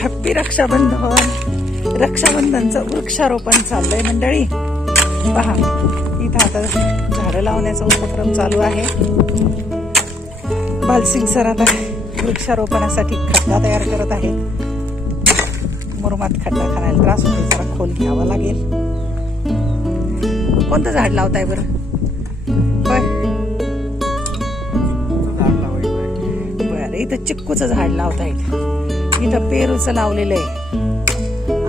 Happy Rakshabandhan. रक्षाबंधनचं वृक्षारोपण चाललंय मंडळी. पहा इथं आता झाडं लावण्याचा उपक्रम चालू आहे. बालसिंग सर आता वृक्षारोपणासाठी खड्डा तयार करत आहेत. मुरुमात खड्डा खाण्याला त्रास होतो, जरा खोल घ्यावा लागेल. कोणतं झाड लावताय बरं? बरं, इथं चिक्कूचं झाड लावता येईल, इथं पेरूचं लावलेलं आहे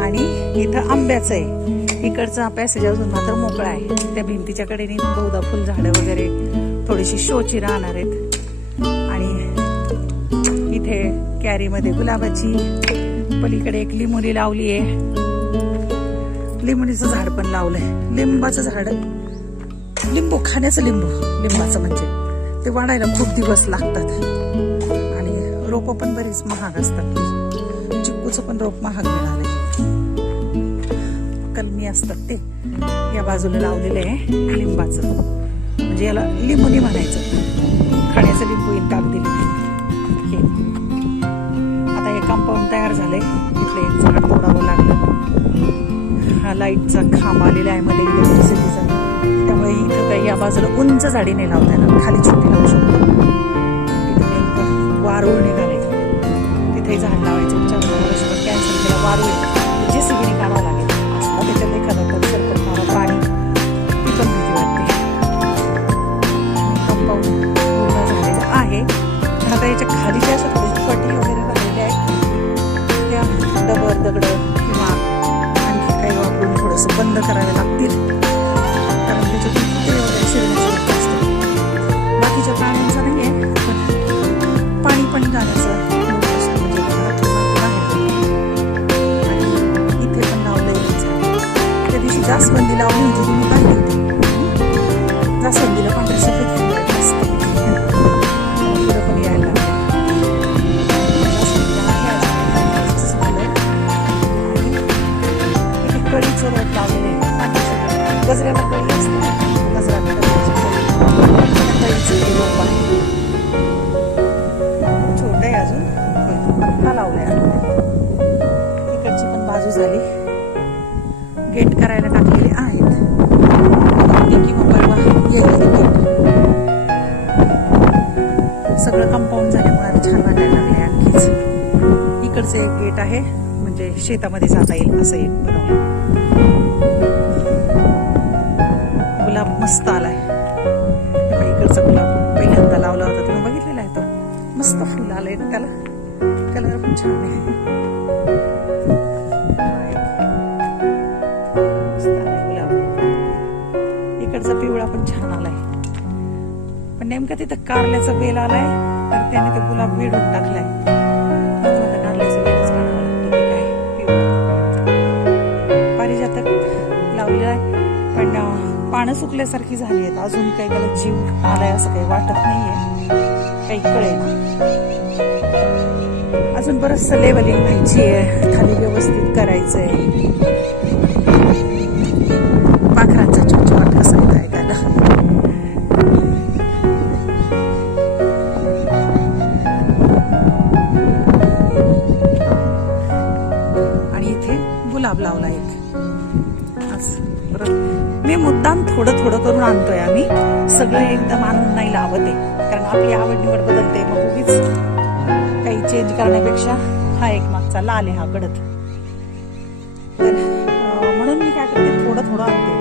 आणि इथं आंब्याचं आहे. इकडचा पॅसेज अजून मात्र मोकळा आहे. त्या भिंतीच्या कडेने बहुधा फुलझाडं वगैरे थोडीशी शोची राहणार आहेत. आणि इथे कॅरीमध्ये गुलाबाची, पलीकडे एक लिंबोनी लावली आहे. लिंबोनीचं झाड पण लावलंय. लिंबाचं झाड, लिंबू खाण्याचं लिंबाचं म्हणजे ते वाढायला खूप दिवस लागतात आणि रोपं पण बरीच महाग असतात. चिक्कूचं पण रोप महाग मिळाले, कलमी असतात ते. या बाजूला लावलेलं आहे लिंबाचं, म्हणजे याला लिंबोनी म्हणायचं. खाण्याचं लिंबू इन टाक दिली. आता हे कंपाऊंड तयार झालंय. इथले एक झाड तोडावं लागलं. हा लाईटचा खांब आलेला आहे मध्ये इलेक्ट्रिसिटीचा, त्यामुळे इथं काही या बाजूला उंच झाडी नाही लावता येणार, खाली छोटी लावू शकतो. इथं नेमकं वारूळ निघाले, तिथे झाड लावायचं विचार कॅन्सल केला. वारूळ जेसीबीने काढावं लागेल. असला त्याच्यात एखादा परिसर करणारा प्राणी तिथं भीती वाटते. कंपाऊंड पूर्ण झालेलं आहे, पण आता याच्या खाली ज्या अशा थोड्याशा पटी वगैरे राहिलेल्या आहेत, त्या डबर दगड किंवा आणखी काही वापरून थोडंसं बंद करावे लागतील, कारण त्याच्यातून कुत्रे वगैरे शिरण्याचं असतं. बाकीच्या प्राण्यांचं नाही आहे, पण पाणी पण जाण्याचं म्हणजे आणि इथे पण लावलंय. त्या दिवशी जास्वंदी लावली होती, तुम्ही पाहिली होती. जास्वंदीला पांढरे सफेद फुलं असते. फुलं पण यायला लागले. कळीचं रोप लावलेलं आहे. गजऱ्याला कळी असते, गजऱ्याला कळीचं रोप आहे. छोटं आहे अजून, पत्ता लावलाय. इकडची पण बाजू झाली. गेट करायला टाकलेले आहेत. किंवा परवा येईल गेट. सगळं कंपाऊंड झाल्यामुळे आता छान वाटायला लागले. आणखीच इकडचं एक गेट आहे, म्हणजे शेतामध्ये जाता येईल असं एक बनवलं. गुलाब मस्त आलाय. इकडचा गुलाब पहिल्यांदा लावला होता तुम्ही बघितलेला आहे, तो मस्त फुल आलंय त्याला. कलर पण छान आहे. गुलाब इकडचा पिवळा पण छान आलाय. पण नेमकं तिथं कारल्याचा वेल आलाय, तर त्याने तो गुलाब वेडून टाकलाय. कारल्याचा वेलच काढावा लागतो की काय. पारिजातक लावलेलं आहे, पण पानं सुकल्यासारखी झाली आहेत. अजून काही त्याला जीव आलाय असं काही वाटत नाहीये, काही कळेना. अजून बरंचसं लेवलिंग व्हायची आहे, खाली व्यवस्थित करायचंय. पाखरांचा चिमचिमाट कसा येत आहे त्याला. आणि इथे गुलाब लावला एक. मी मुद्दाम थोडं थोडं करून आणतोय आम्ही, सगळं एकदम आणून नाही लावत आहे, कारण आपली आवड निवड बदलते. मग उगीच काही चेंज करण्यापेक्षा हा एक मागचा लाल आहे, हा गडद. तर म्हणून मी काय करते, थोडं थोडं आणते.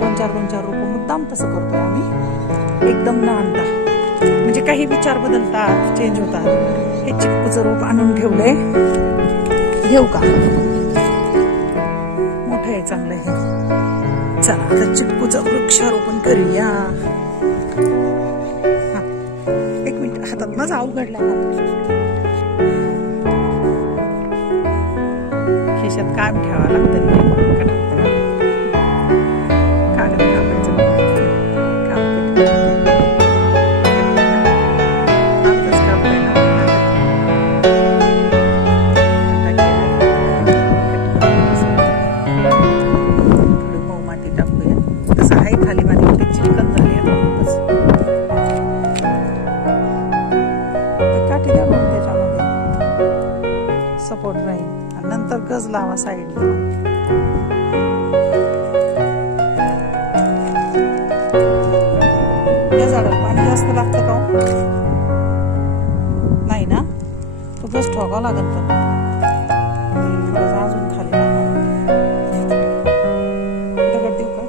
2-4 रोपं मुद्दाम तसं करतोय आम्ही, एकदम न आणता. म्हणजे काही विचार बदलतात, चेंज होतात. हे चिक्कूचं रोप आणून ठेवलंय, घेऊ का? मोठं आहे, चांगलं आहे. चला आता चिक्कूचं वृक्षारोपण करूया. एक मिनिट, हातात माझा अवघडला. खिशात काम ठेवावं लागतं. कागद कापायचं, सपोर्ट राहील. नंतर गज लावा साईडला. या झाडाला पाणी जास्त लागतं का? नाही ना, तो गज ठोकावं लागेल. पण थोडं अजून खाली दगड देऊ का?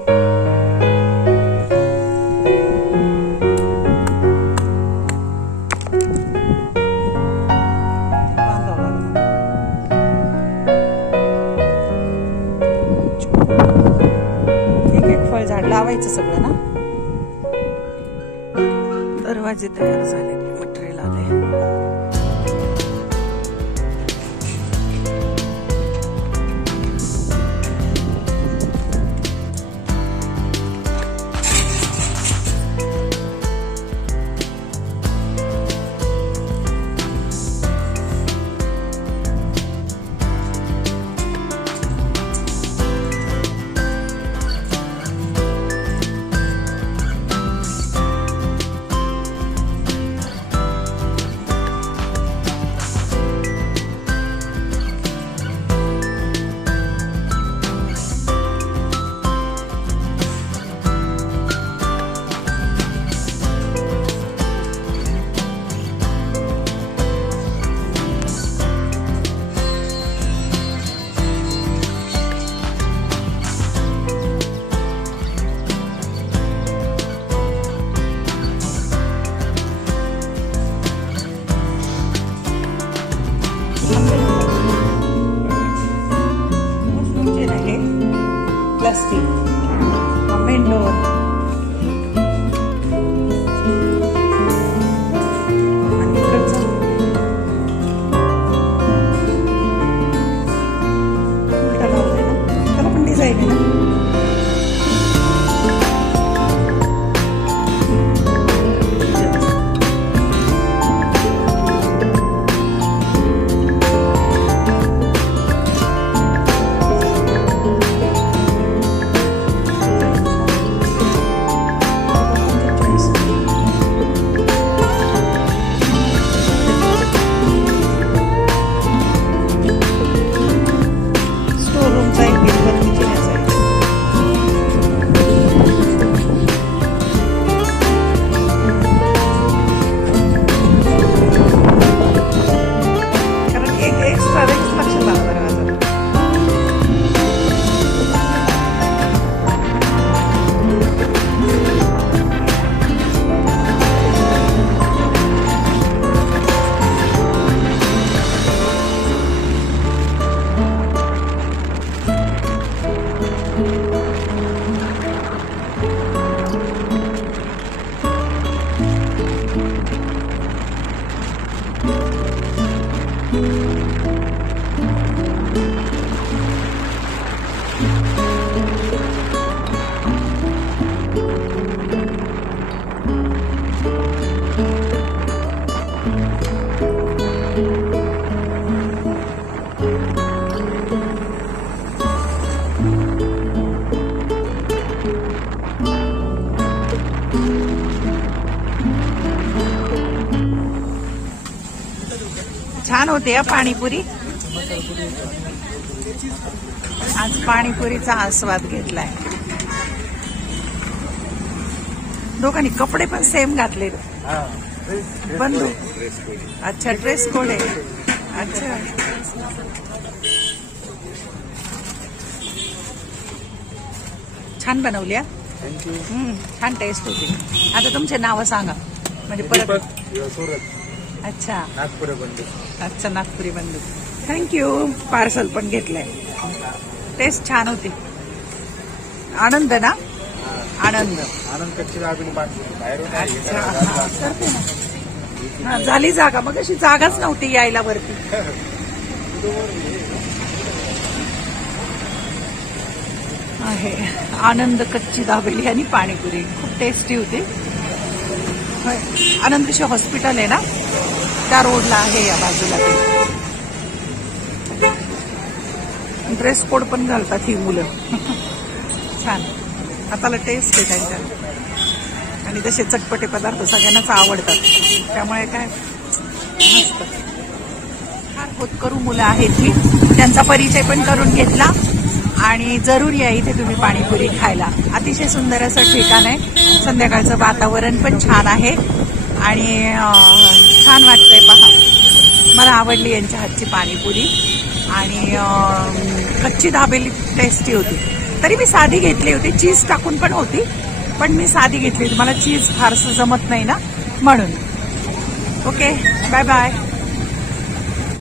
झाड लावायचं सगळं ना. दरवाजे तयार झाले, मटेरियल आले. छान होते या पाणीपुरी. आज पाणीपुरीचा आस्वाद घेतलाय. दोघांनी कपडे पण सेम घातले. बंधू. अच्छा, ड्रेस कोड आहे. अच्छा, छान बनवल्या. छान टेस्ट होती. आता तुमचे नाव सांगा म्हणजे परत. अच्छा, नागपुरी बंधू. अच्छा, नागपुरी बंधू. थँक्यू. पार्सल पण घेतलंय. टेस्ट छान होती. आनंद ना. आनंद. कच्ची दाबेली पाठवली. अच्छा, करते ना. झाली जागा. मग अशी जागाच नव्हती यायला वरती. आहे आनंद कच्ची दाबेली आणि पाणीपुरी खूप टेस्टी होती. आनंदशी हॉस्पिटल आहे ना, त्या रोडला आहे या बाजूला. ते ड्रेस कोड पण घालतात ही मुलं. छान हाताला टेस्ट आहे त्यांच्या. आणि तसे चटपटे पदार्थ सगळ्यांनाच आवडतात, त्यामुळे काय मस्त. होतकरू मुलं आहेत ही, त्यांचा परिचय पण करून घेतला. आणि जरूर या इथे तुम्ही पाणीपुरी खायला. अतिशय सुंदर असं ठिकाण आहे. संध्याकाळचं वातावरण पण छान आहे आणि छान वाटतंय पहा. मला आवडली यांच्या हातची पाणीपुरी आणि कच्ची दाबेली टेस्टी होती. तरी मी साधी घेतली होती, चीज टाकून पण होती, पण मी साधी घेतली होती. मला चीज फारसं जमत नाही ना म्हणून. Okay, bye bye.